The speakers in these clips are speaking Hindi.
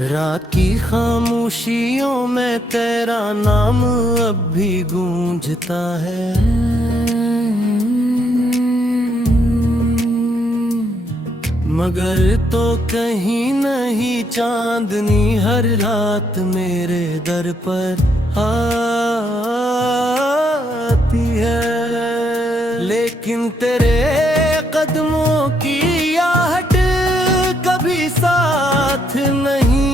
रात की खामोशियों में तेरा नाम अब भी गूंजता है। मगर तो कहीं नहीं चांदनी हर रात मेरे दर पर आती है। लेकिन तेरे कदमों की आहट कभी साथ नहीं।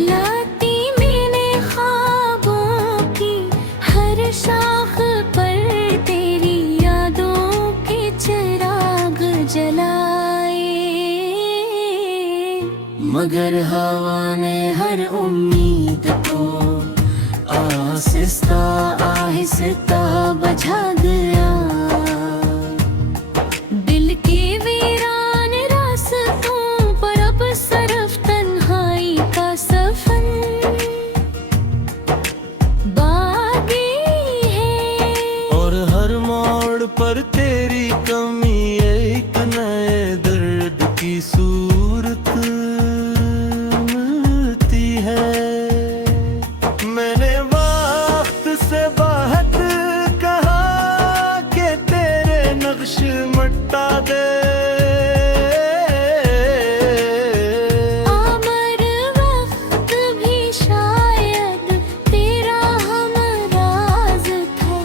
लाती मैंने ख्वाबों की हर शाख पर तेरी यादों के चिराग जलाए। मगर हवा ने हर उम्मीद को आहिस्ता आहिस्ता बुझा दिया। दिल के वीरान रास्तों पर अब सिर्फ तन्हाई का सफर बाकी है। और हर मोड़ पर तेरी कमी एक नए दर्द की सूरत मिलती है। मैंने वक्त से बात कहा कि तेरे नक्श मिटा दे। अमर वक्त भी शायद तेरा हमराज था।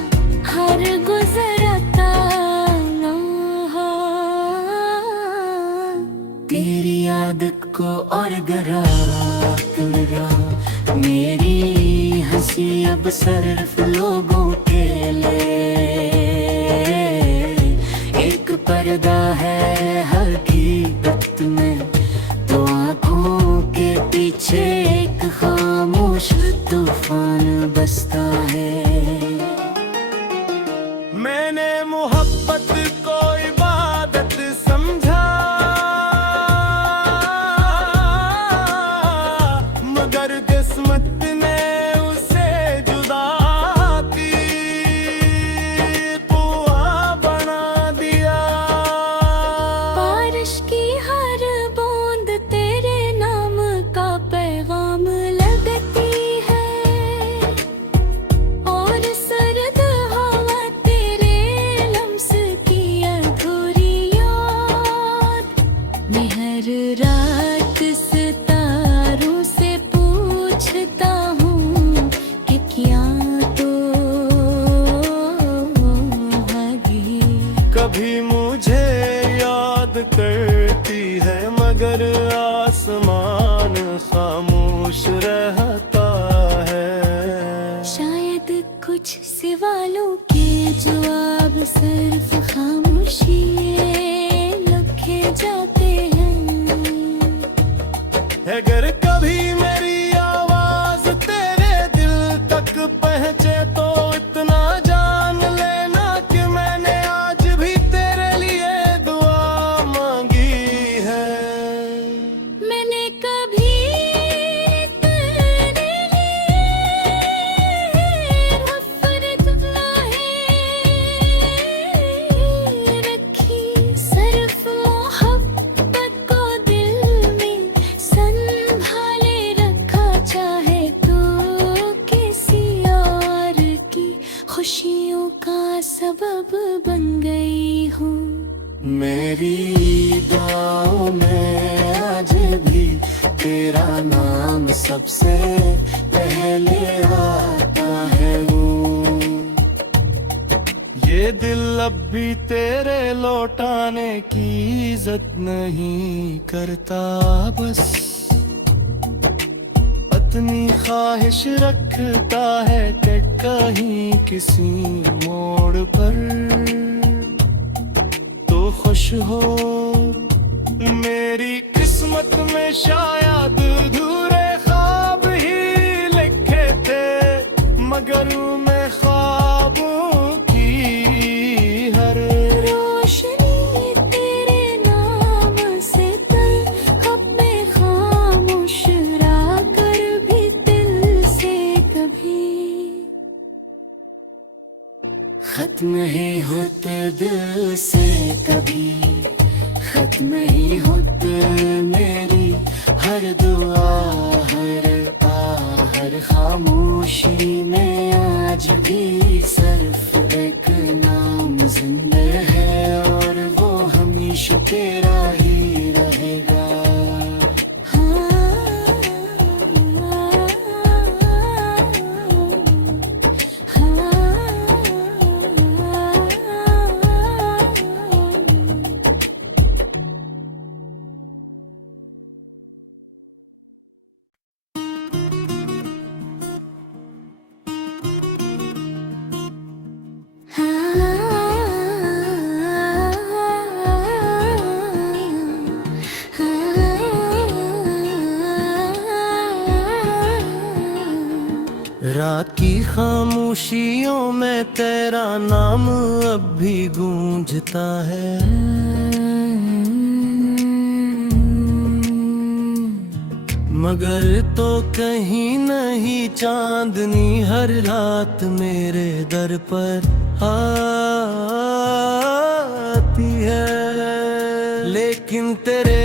हर गुजरता लम्हा तेरी याद को और गरा मेरा मेरी हंसी अब सिर्फ लोगों के लिए एक पर्दा है हकीकत में। तो आँखों के पीछे एक खामोश तूफान बसता है। मैंने मोहब्बत को इबादत समझा, मगर किस्मत ने उसे जुदा की पुआ बना दिया। बारिश की हर बूंद तेरे नाम का पैगाम लगती है। और सर्द हवा तेरे लम्स की अधूरी याद मैं हर रात सितारों से पूछता हूँ कि क्या तो होगी। कभी मुझे याद करती है मगर आसमान खामोश रहता है। शायद कुछ सवालों के जवाब सिर्फ खामोशी लिखे जाते हैं। अगर कभी मेरी आवाज तेरे दिल तक पहुंचे तो इतना जान लेना कि मैंने आज भी तेरे लिए दुआ मांगी है। मैंने कभी तेरे लिए नफरत नहीं रखी। सिर्फ मोहब्बत को दिल में संभाले रखा। चाहे तो किसी और की खुशियों का सबब बन गई हूँ। मेरी दुआओं में आज भी तेरा नाम सबसे पहले आता है। वो ये दिल अब भी तेरे लौटाने की इज्जत नहीं करता। बस इतनी ख्वाहिश रखता है कि कहीं किसी मोड़ पर तो खुश हो। मेरी किस्मत में शायद अधूरे ख्वाब ही लिखे थे, मगर मैं ख्वाबों की हर रोशनी तेरे नाम से तल अब मैं खामोश रह कर भी दिल से कभी खत्म नहीं होते दिल से कभी। खत्म ही होते मेरी हर दुआ, हर खामोशी में आज भी सिर्फ एक नाम जिंदा है, और वो हमेशा तेरा ही रहेगा। रात की खामोशियों में तेरा नाम अब भी गूंजता है, मगर तो कहीं नहीं चांदनी हर रात मेरे दर पर आती है। लेकिन तेरे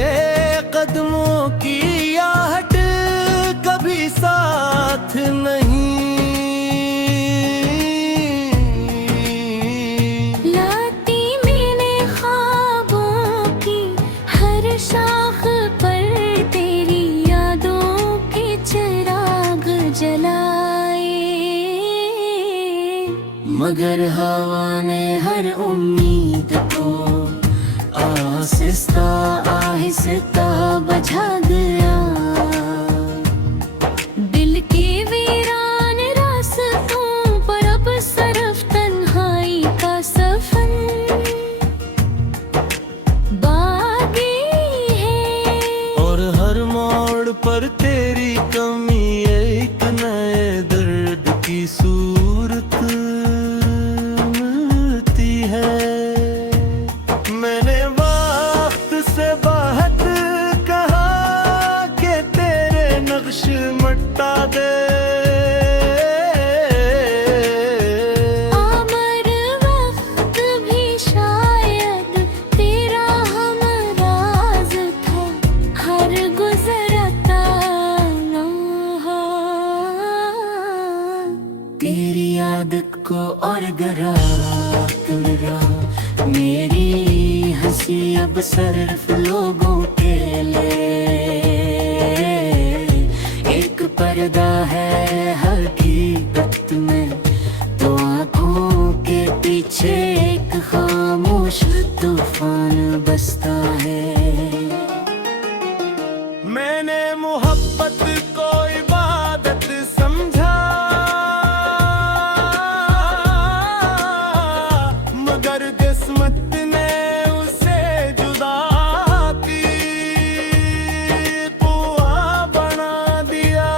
कदमों की आहट कभी साथ नहीं, मगर हवा ने हर उम्मीद को आहिस्ता आहिस्ता बुझा दिया। दिल के वीरान रास्तों पर अब सिर्फ तन्हाई का सफर बाकी है, और हर मोड़ पर तेरी कमी एक नए दर्द की सूरत मैंने वक्त से बहुत कहा कि तेरे नक्श मिटा दे, अमर वक्त भी शायद तेरा हमराज था, हर गुजरता लम्हा तेरी आदत को और गरा मेरी हंसी अब सिर्फ लोगों के लिए एक पर्दा है हकीकत में, तो आँखों के पीछे एक खामोश तूफान बसता है। मैंने मोहब्बत को इबादत समझा, मगर किस्मत ने उसे जुदा की कुआं बना दिया।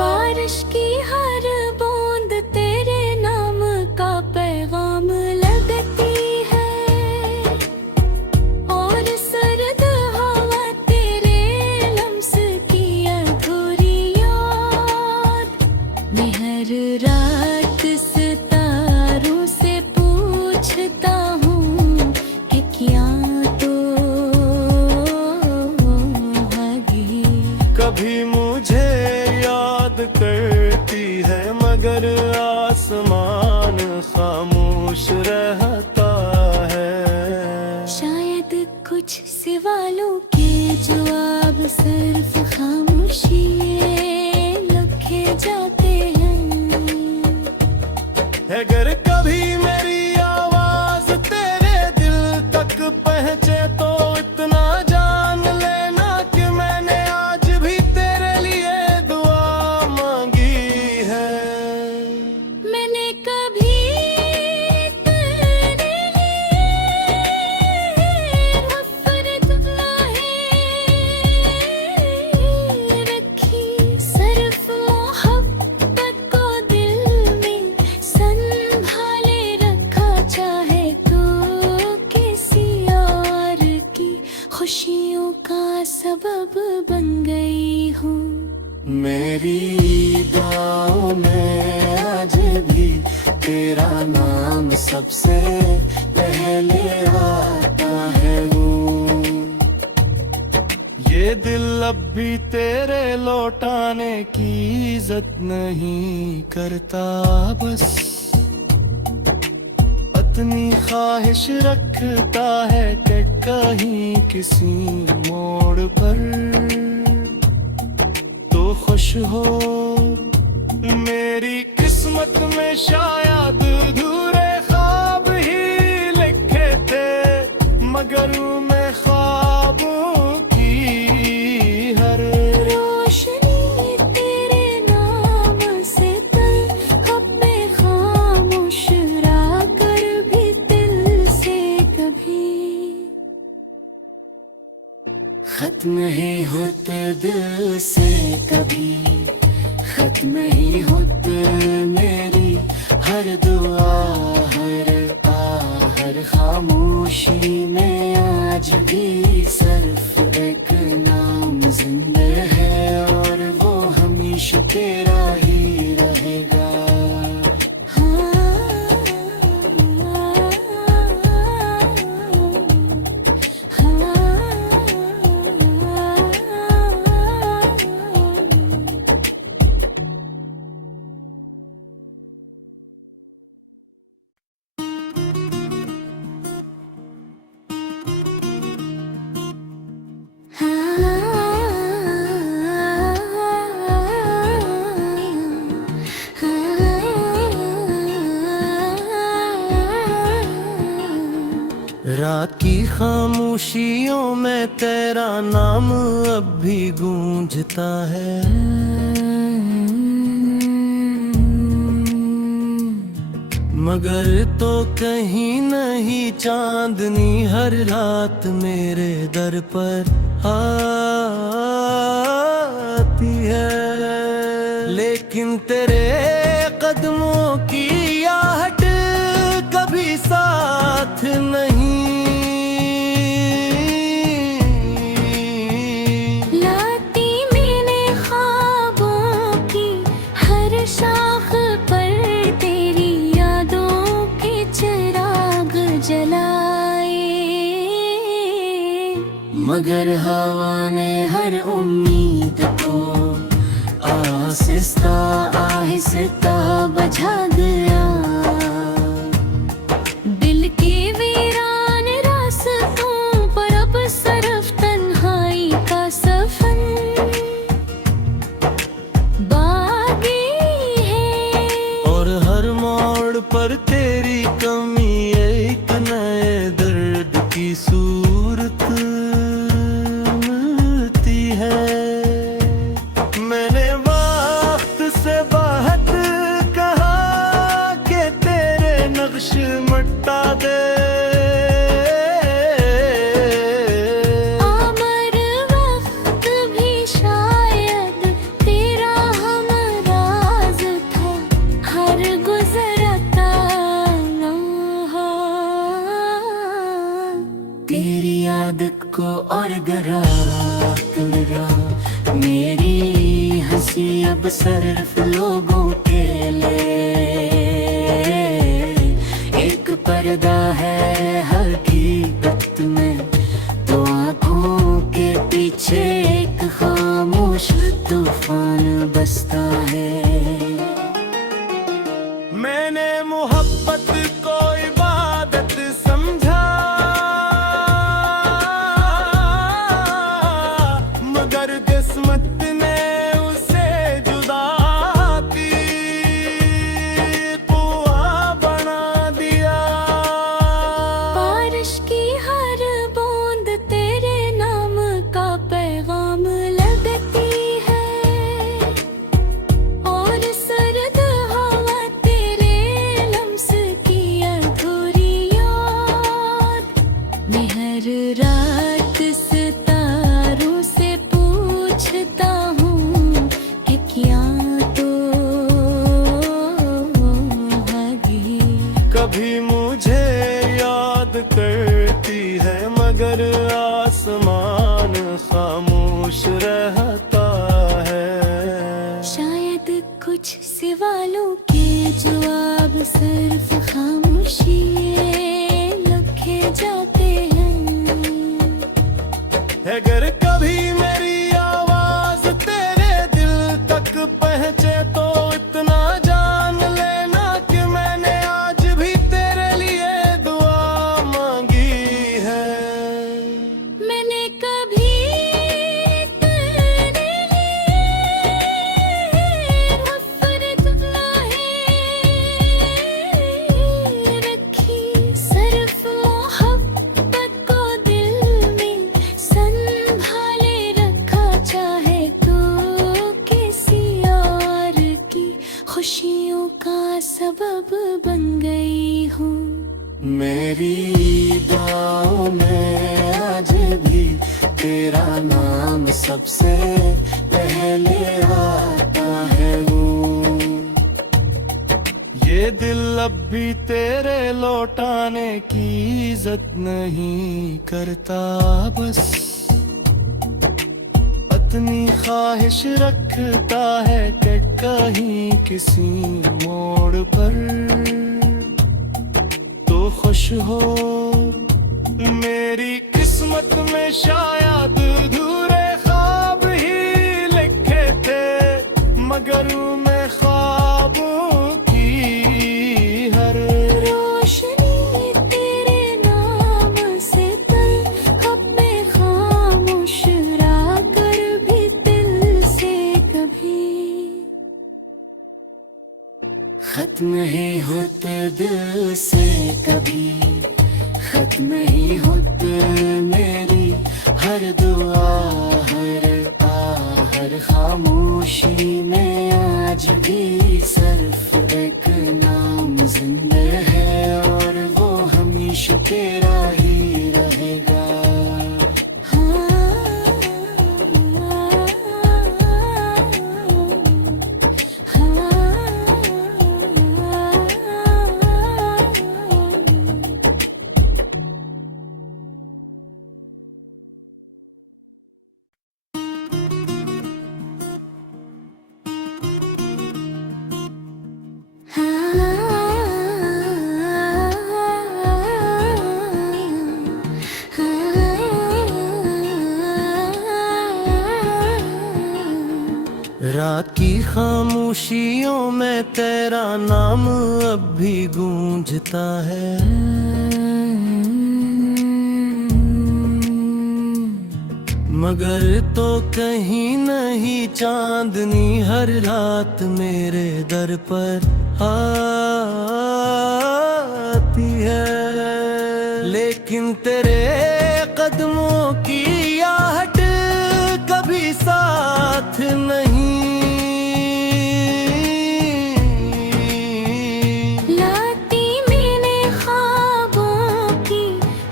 बारिश की हर बूंद तेरे नाम का पैगाम लगती है, और सर्द हवा तेरे लम्स की अधूरी याद में हर रात सितारों से पूछता हूँ कि क्या तो भागी कभी मुझे याद करती है, मगर आसमान खामोश रहता है। शायद कुछ सवालों के जवाब सिर्फ खामोशी लिखे जाते हैं, अगर कभी मेरी आवाज तेरे दिल तक पहुंचे तो इतना जान लेना कि मैंने आज भी तेरे लिए दुआ मांगी है। मैंने कभी तेरे लिए नफरत रखी, सिर्फ मोहब्बत को दिल में संभाले रखा, चाहे तो किसी और की खुशियों का सबब बन गई हूँ। मेरी दुआओं में आज भी तेरा नाम सबसे पहले आता है। दिल अब भी तेरे लौटाने की जिद नहीं करता, बस इतनी ख्वाहिश रखता है कि कहीं किसी मोड़ पर तो खुश हो। मेरी किस्मत में शायद अधूरे ख्वाब ही लिखे थे, मगर मैं ख्वाबों की हर रोशनी तेरे नाम से तल अब मैं खामोश रहा कर भी दिल से कभी खत्म ही होते दिल से कभी, खत्म ही होते मेरी हर दुआ हर हर खामोशी में आज भी सिर्फ एक नाम जिंदा है और वो हमेशा तेरा ही रहेगा। रात की खामोशियों में तेरा नाम अब भी गूंजता है, मगर तो कहीं नहीं चांदनी हर रात मेरे दर पर आती है। लेकिन तेरे कदमों की आहट कभी साथ नहीं, लाती मैंने ख्वाबों की हर शाख पर तेरी यादों के चिराग जलाए, मगर हवा ने हर उम्मीद को आहिस्ता आहिस्ता बुझा दिया। दिल के वीरान रास्तों पर अब सिर्फ तन्हाई का सफर बाकी है, और हर मोड़ पर तेरी कमी एक नए दर्द की सूरत मिलती है। मैंने वक्त से बात कहा कि तेरे नक्श मिटा दे, अमर वक्त भी शायद तेरा हमराज था, हर गुजरता लम्हा तेरी आदत को और गरा मेरी हंसी अब सिर्फ लोगों के लिए एक पर्दा है हकीकत में, तो आँखों के पीछे एक खामोश तूफान बसता है। मैंने मोहब्बत को इबादत समझा, मगर किस्मत ने उसे जुदा की पुआ बना दिया। बारिश की हर बूंद तेरे नाम का पैगाम लगती है, और सर्द हवा तेरे लम्स की अधूरी याद मैं हर रात सितारों से पूछता हूँ कि क्या तो भागी। कभी मुझे याद करती है मगर आसमान खामोश रहता है। शायद कुछ सवालों के जवाब सिर्फ खामोशी लिखे जाते हैं। अगर कभी मेरी दुआओं में आज भी तेरा नाम सबसे पहले आता है वो। ये दिल अब भी तेरे लौटाने की इज्जत नहीं करता, बस इतनी ख्वाहिश रखता है कि कहीं किसी मोड़ पर तो खुश हो। मेरी किस्मत में शायद अधूरे ख्वाब ही लिखे थे, मगर मैं ख्वाबों की हर रोशनी तेरे नाम से तल अब मैं खामोश रहा कर भी दिल से कभी खत्म ही होते दिल से कभी, खत्म ही होते मेरी हर दुआ हर हर खामोशी में आज भी सिर्फ एक नाम जिंदा है और वो हमेशा तेरा ही रहेगा। रात की खामोशियों में तेरा नाम अब भी गूंजता है, मगर तो कहीं नहीं चांदनी हर रात मेरे दर पर आती है। लेकिन तेरे कदमों की आहट कभी साथ नहीं, लाती मैंने ख्वाबों की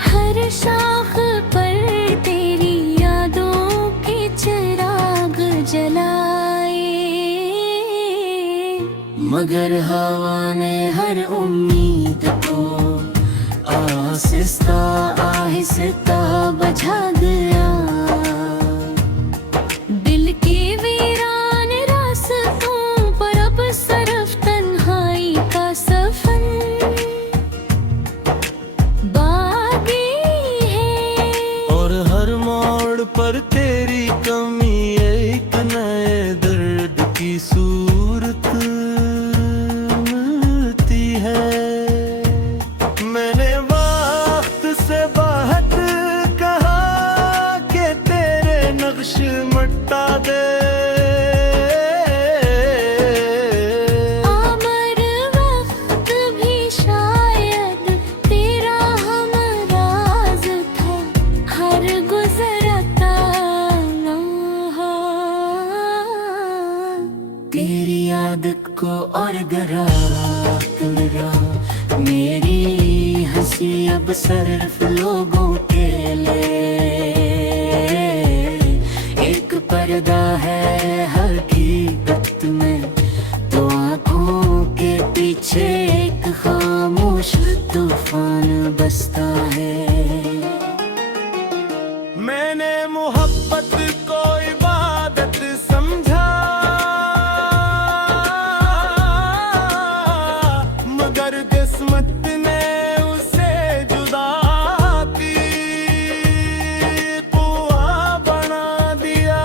हर शाख पर तेरी यादों के चिराग जलाए, मगर हवा ने हर उम्मीद को आहिस्ता आहिस्ता बुझा दिया। दिल के वीरान रास्तों पर अब सिर्फ तन्हाई का सफर बाकी है, और हर मोड़ पर तेरी कमी एक नए दर्द की सूरत मिलती है। मैंने वक्त से बात कहा कि तेरे नक्श मिटा दे, अमर वक्त भी शायद तेरा हमराज था, हर गुजरता लम्हा तेरी आदत को और गरा मेरी हंसी अब सिर्फ लोगों के लिए एक पर्दा है हकीकत में, तो आँखों के पीछे एक खामोश तूफान बसता है। मैंने मोहब्बत को इबादत समझा, मगर किस्मत ने उसे जुदा की पुआ बना दिया।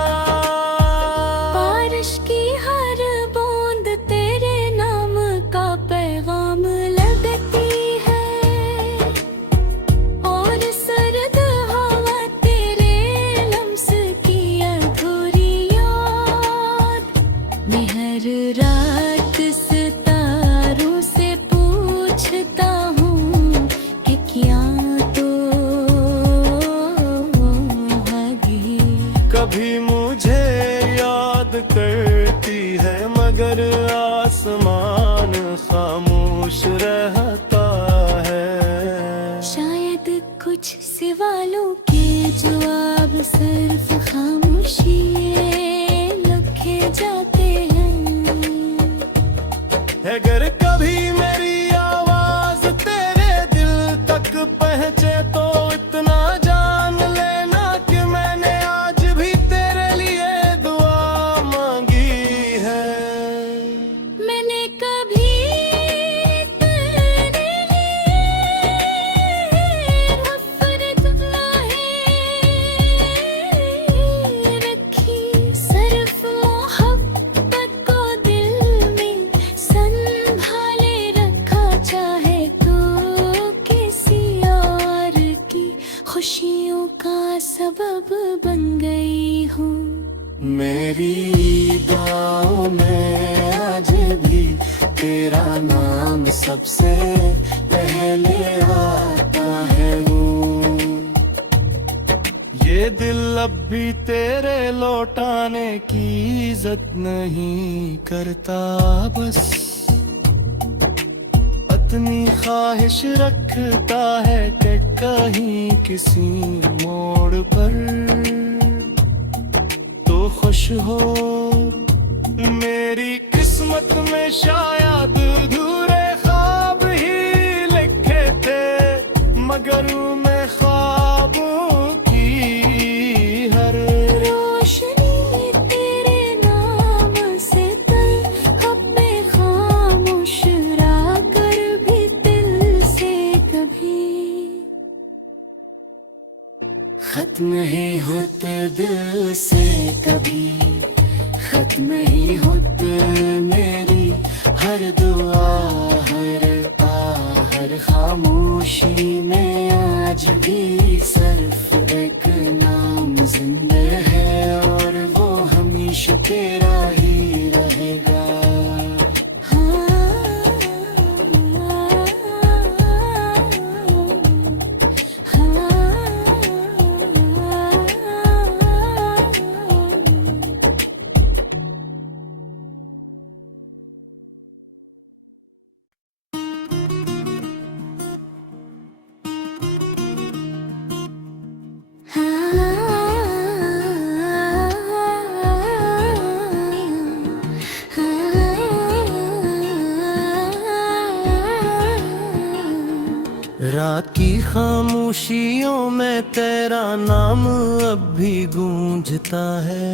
बारिश की हर बूंद तेरे नाम का पैगाम लगती है, और कुछ सवालों के जवाब सिर्फ खामोशी लिखे जाते हैं। अगर कभी मेरी आवाज तेरे दिल तक पहुंचे तो इतना जान लेना कि मैंने आज भी तेरे लिए दुआ मांगी है। मैंने कभी तेरे लिए नफरत नहीं रखी, सिर्फ मोहब्बत को दिल में संभाले रखा। चाहे तो किसी और की खुशियों का सबब बन गई हूँ। मेरी दुआओं में आज भी तेरा नाम सबसे पहले आता है। ये दिल अब भी तेरे लौटाने की इज्जत नहीं करता, बस इतनी ख्वाहिश रखता है कि कहीं किसी मोड़ पर तो खुश हो। मेरी किस्मत में शायद अधूरे ख्वाब ही लिखे थे, मगर मैं ख्वाबों की हर रोशनी तेरे नाम से तल अब मैं खामोश रहा कर भी दिल से कभी खत्म ही होते दिल से कभी, खत्म ही होते मेरी हर दुआ हर हर खामोशी में आज भी सिर्फ एक नाम जिंदा है और वो हमेशा तेरा ही रहेगा। रात की खामोशियों में तेरा नाम अब भी गूंजता है।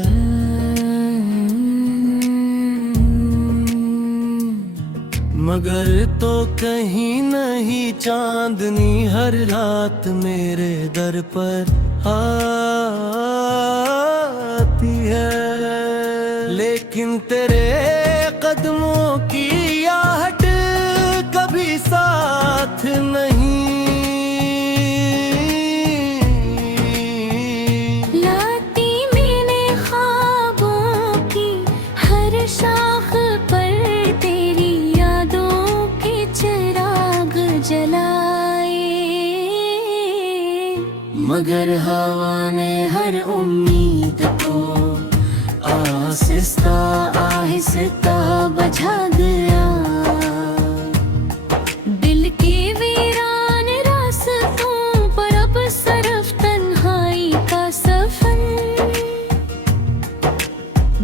मगर तो कहीं नहीं चांदनी हर रात मेरे दर पर आती है, लेकिन तेरे कदमों की आहट कभी साथ नहीं। लाती मैंने ख्वाबों की हर शाख पर तेरी यादों के चिराग जलाए, मगर हवा ने हर उम्मीद को आहिस्ता आहिस्ता बुझा दिया। दिल के वीरान रास्तों पर अब सिर्फ तन्हाई का सफर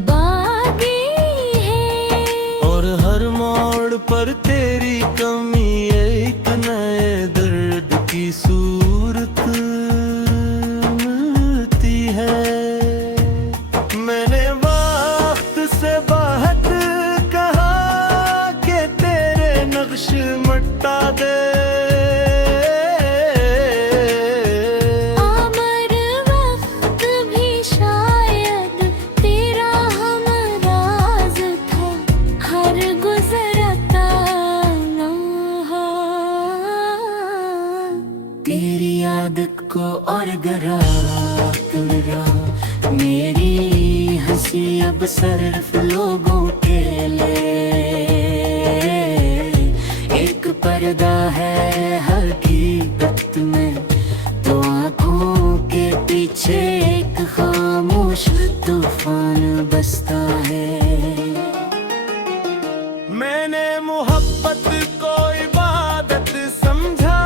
बाकी है, और हर मोड़ पर तेरी कमी एक नए दर्द की सूरत मिलती है। मैंने वक्त से बाहर कहा कि तेरे नक्श मिटा दे, अमर वक्त भी शायद तेरा हमराज था, हर गुजरता लम्हा तेरी आदत को और गरा तुलरा। मेरी हंसी अब सिर्फ लोगों के लिए एक पर्दा है हकीकत में, तो आँखों के पीछे एक खामोश तूफान बसता है। मैंने मोहब्बत को इबादत समझा,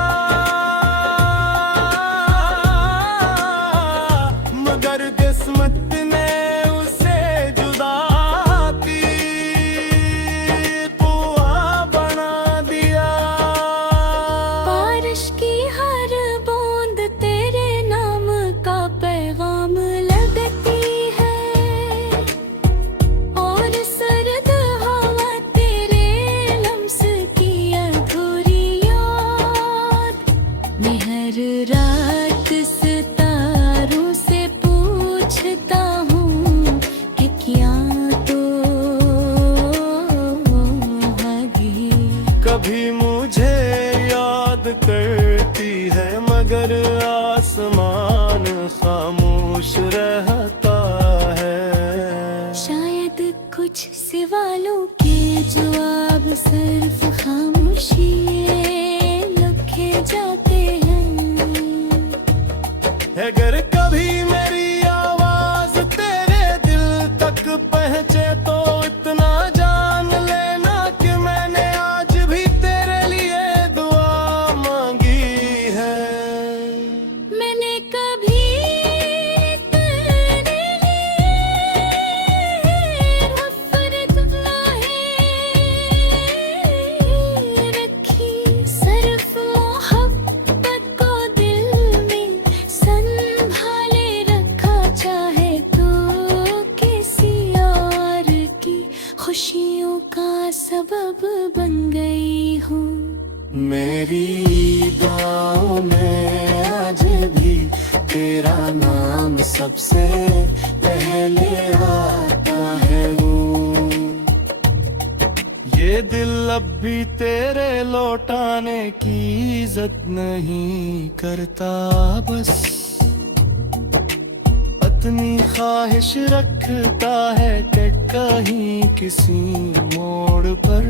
रात सितारों से पूछता हूँ कि क्या तो होगी। कभी मुझे याद करती है मगर आसमान खामोश रहता है। शायद कुछ सवालों के जवाब सिर्फ खामोशी लिखे जाते हैं। अगर कभी मेरी आवाज तेरे दिल तक पहुंचे तो इतना जान लेना कि मैंने आज भी तेरे लिए दुआ मांगी है। मैंने कभी तेरे लिए नफरत नहीं रखी, सिर्फ मोहब्बत को दिल में संभाले रखा। चाहे तो किसी और की खुशियों का सबब बन गई हूँ। मेरी दुआओं में आज भी तेरा नाम सबसे पहले आता है। ये दिल अब भी तेरे लौटाने की इज्जत नहीं करता, बस इतनी ख्वाहिश रखता है कि कहीं किसी मोड़ पर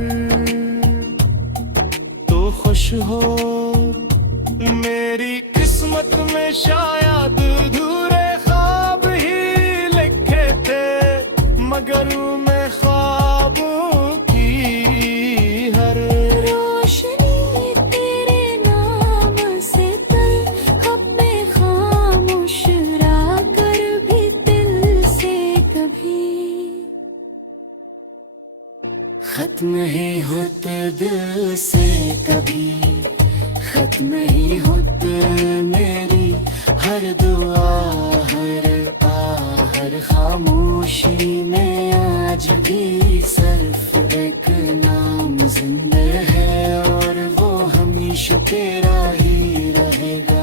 तो खुश हो। मेरी किस्मत में शायद अधूरे ख्वाब ही लिखे थे, मगर मैं ख्वाबों की हर रोशनी तेरे नाम से तल अपने खामोश रहा कर भी दिल से कभी खत्म ही होते दिल से कभी, खत्म ही होते मेरी हर दुआ हर हर खामोशी में आज भी सिर्फ एक नाम जिंदा है और वो हमेशा तेरा ही रहेगा।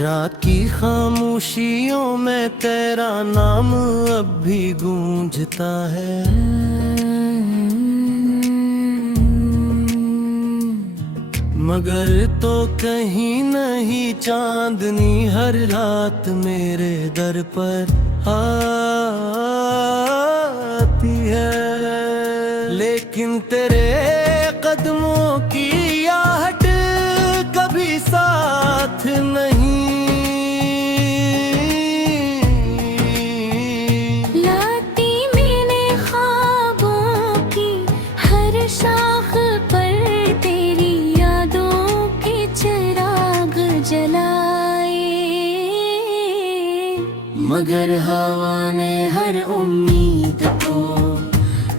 रात की खामोशियों में तेरा नाम अब भी गूंजता है। मगर तो कहीं नहीं चांदनी हर रात मेरे दर पर आती है। लेकिन तेरे कदमों की आहट कभी साथ नहीं। लाती मैंने ख्वाबों की हर शाख पर तेरी यादों के चिराग जलाए, मगर हवा ने हर उम्मीद को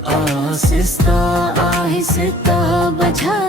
आहिस्ता आहिस्ता बुझा